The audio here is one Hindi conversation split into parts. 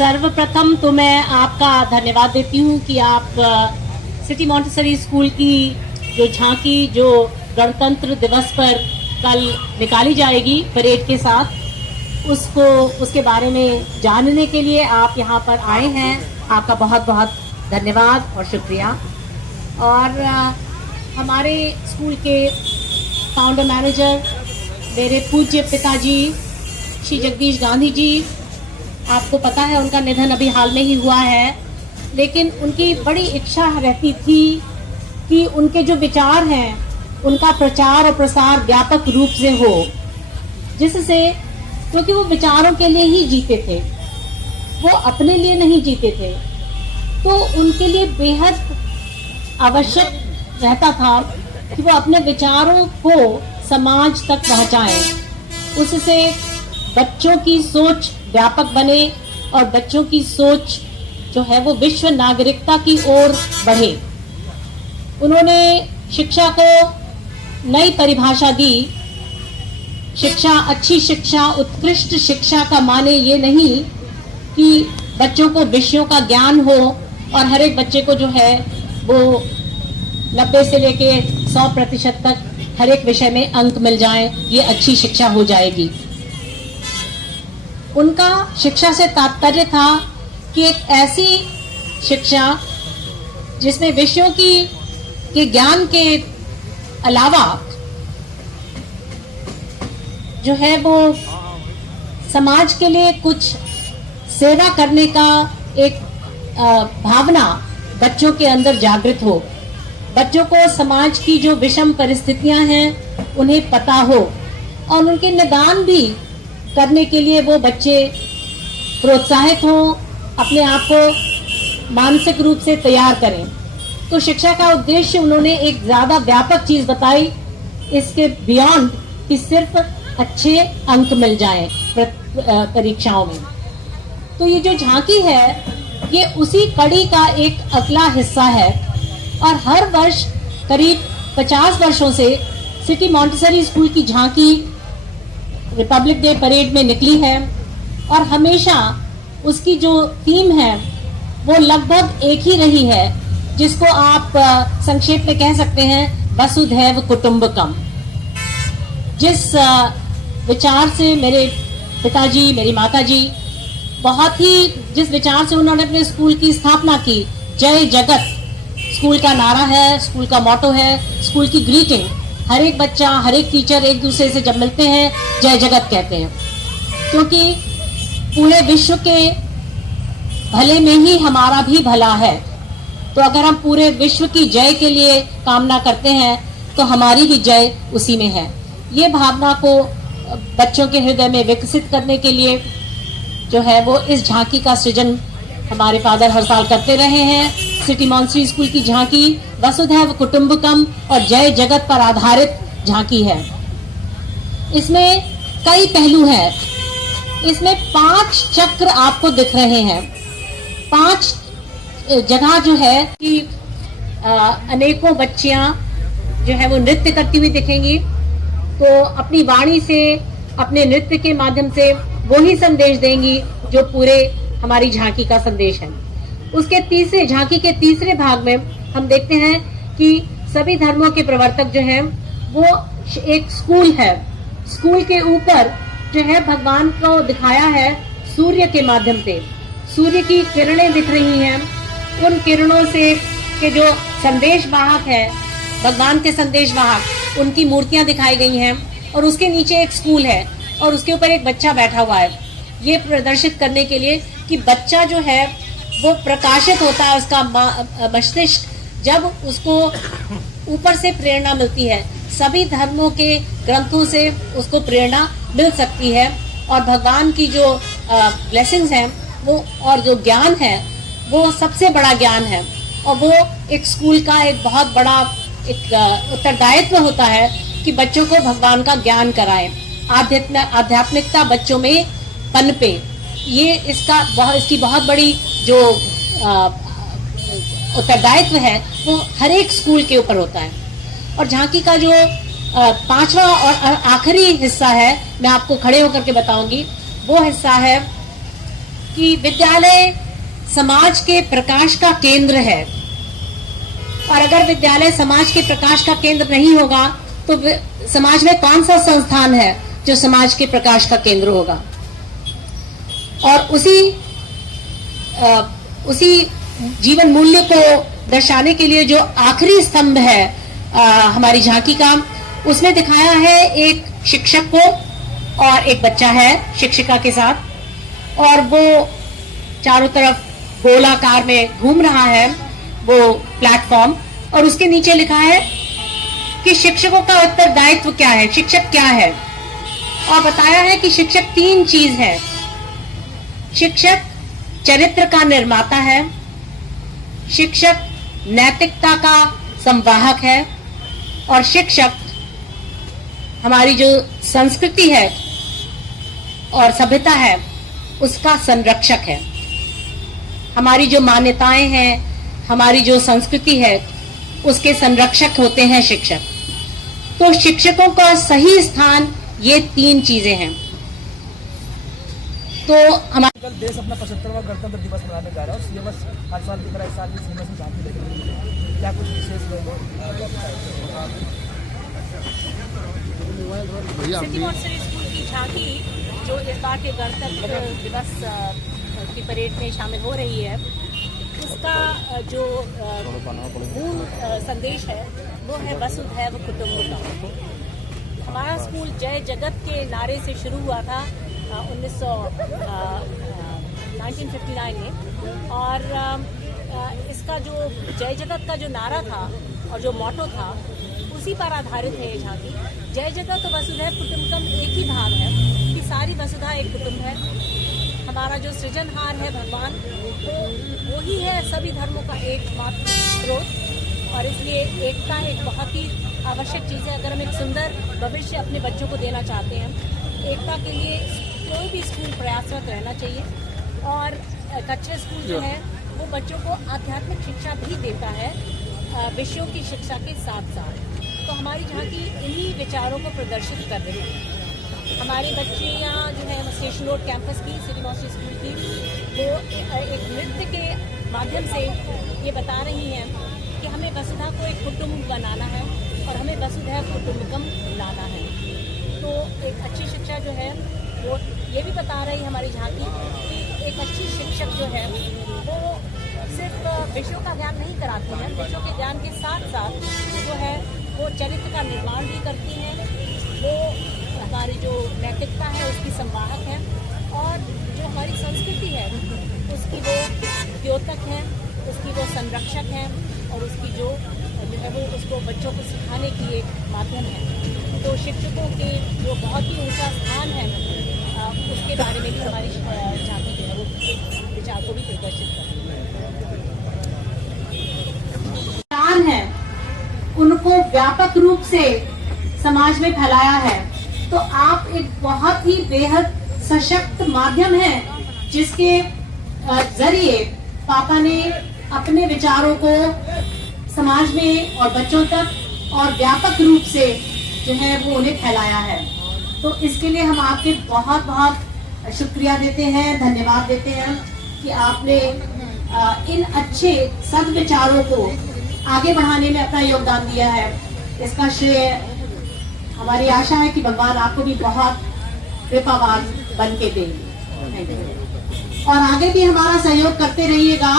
सर्वप्रथम तो मैं आपका धन्यवाद देती हूँ कि आप सिटी मॉन्टेसरी स्कूल की जो झांकी जो गणतंत्र दिवस पर कल निकाली जाएगी परेड के साथ, उसके बारे में जानने के लिए आप यहाँ पर आए हैं। आपका बहुत बहुत धन्यवाद और शुक्रिया। और हमारे स्कूल के फाउंडर मैनेजर मेरे पूज्य पिताजी श्री जगदीश गांधी जी, आपको पता है उनका निधन अभी हाल में ही हुआ है, लेकिन उनकी बड़ी इच्छा रहती थी कि उनके जो विचार हैं उनका प्रचार और प्रसार व्यापक रूप से हो, जिससे क्योंकि वो विचारों के लिए ही जीते थे, वो अपने लिए नहीं जीते थे, तो उनके लिए बेहद आवश्यक रहता था कि वो अपने विचारों को समाज तक पहुंचाएं, उससे बच्चों की सोच व्यापक बने और बच्चों की सोच जो है वो विश्व नागरिकता की ओर बढ़े। उन्होंने शिक्षा को नई परिभाषा दी। शिक्षा, अच्छी शिक्षा, उत्कृष्ट शिक्षा का माने ये नहीं कि बच्चों को विषयों का ज्ञान हो और हर एक बच्चे को जो है वो 90 से लेके 100% तक हर एक विषय में अंक मिल जाएं, ये अच्छी शिक्षा हो जाएगी। उनका शिक्षा से तात्पर्य था कि एक ऐसी शिक्षा जिसमें विषयों के ज्ञान के अलावा जो है वो समाज के लिए कुछ सेवा करने का एक भावना बच्चों के अंदर जागृत हो, बच्चों को समाज की जो विषम परिस्थितियां हैं उन्हें पता हो और उनके निदान भी करने के लिए वो बच्चे प्रोत्साहित हों, अपने आप को मानसिक रूप से तैयार करें। तो शिक्षा का उद्देश्य उन्होंने एक ज्यादा व्यापक चीज बताई, इसके बियॉन्ड कि सिर्फ अच्छे अंक मिल जाएं परीक्षाओं में। तो ये जो झांकी है ये उसी कड़ी का एक अगला हिस्सा है और हर वर्ष करीब 50 वर्षों से सिटी मॉन्टेसरी स्कूल की झांकी रिपब्लिक डे परेड में निकली है और हमेशा उसकी जो थीम है वो लगभग एक ही रही है, जिसको आप संक्षेप में कह सकते हैं वसुधैव कुटुंबकम। जिस विचार से मेरे पिताजी, मेरी माताजी जिस विचार से उन्होंने अपने स्कूल की स्थापना की, जय जगत स्कूल का नारा है, स्कूल का मोटो है, स्कूल की ग्रीटिंग, हर एक बच्चा, हर एक टीचर एक दूसरे से जब मिलते हैं जय जगत कहते हैं, क्योंकि पूरे विश्व के भले में ही हमारा भी भला है। तो अगर हम पूरे विश्व की जय के लिए कामना करते हैं तो हमारी भी जय उसी में है। ये भावना को बच्चों के हृदय में विकसित करने के लिए जो है वो इस झांकी का सृजन हमारे फादर हर साल करते रहे हैं। सिटी मॉन्टेसरी स्कूल की झांकी वसुधैव कुटुंबकम और जय जगत पर आधारित झांकी है। इसमें कई पहलू हैं। इसमें 5 चक्र आपको दिख रहे हैं। 5 जगह जो है कि अनेकों बच्चियां जो है वो नृत्य करती हुई दिखेंगी, तो अपनी वाणी से, अपने नृत्य के माध्यम से वो ही संदेश देंगी जो पूरे हमारी झांकी का संदेश है। उसके झांकी के तीसरे भाग में हम देखते हैं कि सभी धर्मों के प्रवर्तक जो हैं वो एक स्कूल है, स्कूल के ऊपर जो है भगवान को दिखाया है सूर्य के माध्यम से। सूर्य की किरणें दिख रही हैं, उन किरणों से के जो संदेश वाहक है, भगवान के संदेश वाहक, उनकी मूर्तियां दिखाई गई हैं और उसके नीचे एक स्कूल है और उसके ऊपर एक बच्चा बैठा हुआ है। ये प्रदर्शित करने के लिए कि बच्चा जो है वो प्रकाशित होता है, उसका मस्तिष्क, जब उसको ऊपर से प्रेरणा मिलती है। सभी धर्मों के ग्रंथों से उसको प्रेरणा मिल सकती है और भगवान की जो ब्लेसिंग्स हैं वो और जो ज्ञान है वो सबसे बड़ा ज्ञान है। और वो एक स्कूल का एक बहुत बड़ा एक उत्तरदायित्व होता है कि बच्चों को भगवान का ज्ञान कराएं, आध्यात्मिकता बच्चों में पनपे। ये इसकी बहुत बड़ी जो उत्तरदायित्व है वो हर एक स्कूल के ऊपर होता है। और झांकी का जो 5वां और आखिरी हिस्सा है, मैं आपको खड़े होकर के बताऊंगी, वो हिस्सा है कि विद्यालय समाज के प्रकाश का केंद्र है, और अगर विद्यालय समाज के प्रकाश का केंद्र नहीं होगा तो समाज में कौन सा संस्थान है जो समाज के प्रकाश का केंद्र होगा। और उसी जीवन मूल्य को दर्शाने के लिए जो आखिरी स्तंभ है हमारी झांकी का, उसमें दिखाया है एक शिक्षक को और एक बच्चा है शिक्षिका के साथ, और वो चारों तरफ गोलाकार में घूम रहा है वो प्लेटफॉर्म, और उसके नीचे लिखा है कि शिक्षकों का उत्तरदायित्व क्या है, शिक्षक क्या है। और बताया है कि शिक्षक 3 चीज है। शिक्षक चरित्र का निर्माता है, शिक्षक नैतिकता का संवाहक है, और शिक्षक हमारी जो संस्कृति है और सभ्यता है उसका संरक्षक है। हमारी जो मान्यताएं हैं, हमारी जो संस्कृति है, उसके संरक्षक होते हैं शिक्षक। तो शिक्षकों का सही स्थान ये 3 चीजें हैं। तो हमारा कल देश अपना 75वां गणतंत्र दिवस मनाने जा रहा है, और सीएमएस हर साल की तरह इस साल भी सीएमएस में झांकी लगेगी, क्या कुछ विशेष सिटी मॉन्टेसरी स्कूल की झांकी जो इस बार के गणतंत्र दिवस की परेड में शामिल हो रही है, उसका जो मूल संदेश है वो है वसुधैव कुटुंबकम। हमारा स्कूल जय जगत के नारे से शुरू हुआ था 1959 में, और इसका जो जय जगत का जो नारा था और जो मोटो था उसी पर आधारित है ये झांकी। जय जगत और वसुधैव कुटुंबकम एक ही भाव है कि सारी वसुधा एक कुटुंब है। हमारा जो सृजनहार है भगवान, तो वही है सभी धर्मों का एकमात्र स्रोत, और इसलिए एकता एक बहुत ही आवश्यक चीज़ है। अगर हम एक सुंदर भविष्य अपने बच्चों को देना चाहते हैं, एकता के लिए कोई भी स्कूल प्रयासरत रहना चाहिए। और कच्चे स्कूल जो है वो बच्चों को आध्यात्मिक शिक्षा भी देता है विषयों की शिक्षा के साथ साथ। तो हमारी झांकी इन्हीं विचारों को प्रदर्शित कर रही है। हमारे बच्चे यहाँ जो है स्टेशन रोड कैंपस की सिटी मॉन्टेसरी स्कूल की, वो एक नृत्य के माध्यम से ये बता रही हैं कि हमें वसुधा को एक कुटुंब बनाना है और हमें वसुधैव कुटुंबकम लाना है। तो एक अच्छी शिक्षा जो है वो ये भी बता रही है हमारी झांकी कि एक अच्छी शिक्षक जो है वो सिर्फ विषयों का ज्ञान नहीं कराती हैं, विषयों के ज्ञान के साथ साथ जो है वो चरित्र का निर्माण भी करती हैं, वो हमारी जो नैतिकता है उसकी संवाहक है, और जो हमारी संस्कृति है उसकी वो द्योतक है, उसकी वो संरक्षक है, और उसकी जो है वो उसको बच्चों को सिखाने की एक माध्यम है। तो शिक्षकों के जो बहुत ही ऊंचा स्थान है उसके बारे में भी हमारी झांकी जो है वो एक विचार को भी प्रदर्शित करती है, उनको व्यापक रूप से समाज में फैलाया है। तो आप एक बहुत ही बेहद सशक्त माध्यम है जिसके जरिए पापा ने अपने विचारों को समाज में और बच्चों तक और व्यापक रूप से जो है वो उन्हें फैलाया है। तो इसके लिए हम आपके बहुत बहुत शुक्रिया देते हैं, धन्यवाद देते हैं कि आपने इन अच्छे सद्विचारों को आगे बढ़ाने में अपना योगदान दिया है। इसका श्रेय हमारी आशा है कि भगवान आपको भी बहुत कृपावान बन के देंगे, और आगे भी हमारा सहयोग करते रहिएगा,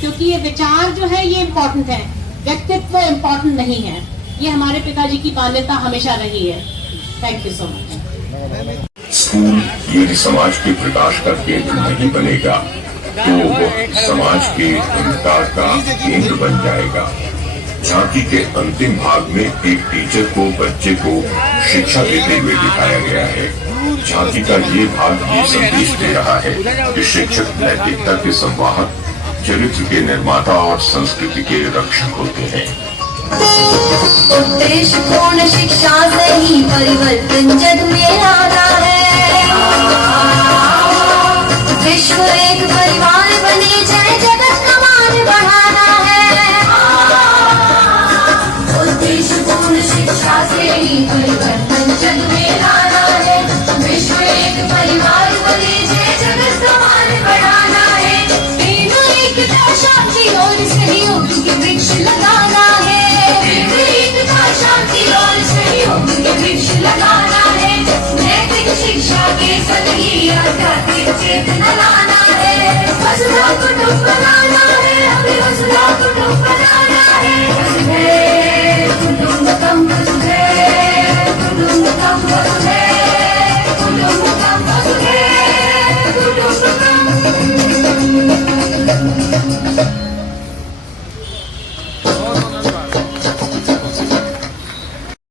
क्योंकि ये विचार जो है ये इम्पोर्टेंट है, व्यक्तित्व इम्पोर्टेंट नहीं है। ये हमारे पिताजी की मान्यता हमेशा रही है। Thank you so much. School यदि समाज के प्रकाश का केंद्र नहीं बनेगा तो वो समाज के अंधकार का केंद्र बन जाएगा। झांकी के अंतिम भाग में एक टीचर को बच्चे को शिक्षा देते हुए दिखाया गया है। झांकी का ये भाग ये संदेश दे रहा है कि शिक्षक नैतिकता के संवाहक, चरित्र के निर्माता और संस्कृति के रक्षक होते हैं। उद्देश्यपूर्ण शिक्षा से ही परिवर्तन जग में आना है। विश्व एक परिवार बने, जय जगत का मान बढ़ाना है। उद्देश्यपूर्ण शिक्षा से ही परिवर्तन जग में आना है। विश्व एक परिवार बने, जय जगत का मान बढ़ाना है। लगाना है, नैतिक शिक्षा के संग ही आध्यात्मिक चेतना लाना है, वसुधा कुटुंब बनाना है, हमें वसुधा